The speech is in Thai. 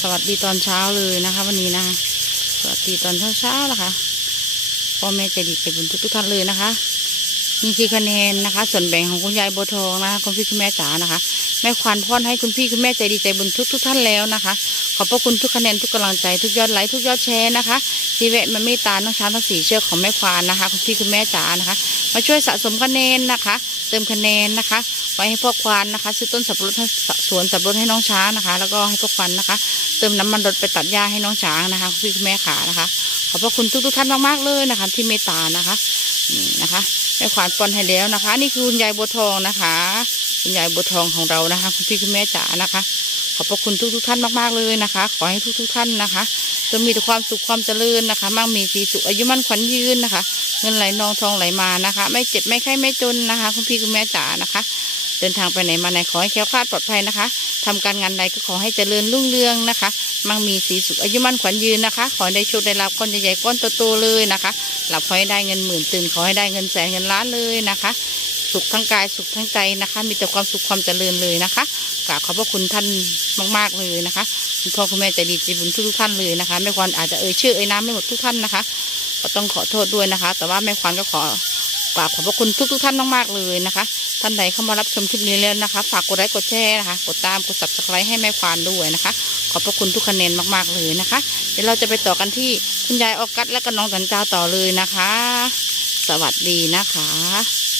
สวัสดีตอนเช้าเลยนะคะ วันนี้นะคะ สวัสดีตอนเช้าเช้าๆนะคะพ่อแม่ใจดีใจบุญทุกทุกท่านเลยนะคะ นี่คือคะแนนนะคะ ส่วนแบ่งของคุณยายบัวทองนะคะคุณพี่คุณแม่จ๋านะคะ แม่ควานพ่อนให้คุณพี่คุณแม่ใจดีใจบุญทุกทุกท่านแล้วนะคะ ขอบพระคุณทุกคะแนนทุกกำลังใจทุกยอดไลค์ทุกยอดแชร์นะคะที่แวะมาเมตตาน้องช้างทั้งสีเชือกของแม่ควานนะคะคุณพี่คุณแม่จ๋านะคะ มาช่วยสะสมคะแนนนะคะ เติมคะแนนนะคะ ไว้ให้พ่อควานนะคะ ซื้อต้นสับปะรดสวนสับปะรดให้น้องช้างนะคะ แล้วก็ให้พ่อควานนะคะ เติมน้ำมันรถไปตัดหญ้าให้น้องช้างนะคะคุณพี่คุณแม่ขานะคะ ขอบพระคุณทุกทุกท่านมากๆเลยนะคะ ที่เมตตานะคะ นะคะแม่ขวานปอนให้แล้วนะคะ นี่คือคุณยายบัวทองนะคะคุณยายบัวทองของเรานะคะ คุณพี่คุณแม่จ๋านะคะ ขอบพระคุณทุกทุกๆท่านมากๆเลยนะคะ ขอให้ทุกทุกๆท่านนะคะจะมีแต่ความสุขความเจริญนะคะมั่งมีสีสุขอายุมั่นขวัญยืนนะคะ เงินไหลนองทองไหลมานะคะ ไม่เจ็บไม่ไข้ไม่จนนะคะ คุณพี่คุณแม่จ๋านะคะ เดินทางไปไหนมาไหนขอให้แคล้วคลาดปลอดภัยนะคะทำการงานใดก็ขอให้เจริญรุ่งเรืองนะคะ มั่งมีสีสุขอายุมั่นขวัญยืนนะคะ ขอได้โชคได้รับก้อนใหญ่ๆก้อนโตๆเลยนะคะ หลับขอให้ได้เงินหมื่นตื่นขอให้ได้เงินแสนเงินล้านเลยนะคะ สุขทั้งกายสุขทั้งใจนะคะ มีแต่ความสุขความเจริญเลยนะคะกราบขอบพระคุณท่านมาก ๆเลยนะคะคุณพ่อคุณแม่ใจดีใจบุญทุกท่านเลยนะคะแม่ควานอาจจะเอ่ยชื่อเอ่ยน้ำไม่หมดทุกท่านนะคะ ก็ต้องขอโทษด้วยนะคะ แต่ว่าแม่ควานก็ขอ กราบขอบพระคุณทุก ๆ ท่านมากๆเลยนะคะ ท่านใดเข้ามารับชมคลิปนี้แล้วนะคะ ฝากกดไลค์กดแชร์นะคะ กดตามกดซับสไครต์ให้แม่ควานด้วยนะคะ ขอบพระคุณทุกคะแนนมากๆเลยนะคะ เดี๋ยวเราจะไปต่อกันที่คุณยายออกัสและก็น้องสันเจ้าต่อเลยนะคะ สวัสดีนะคะ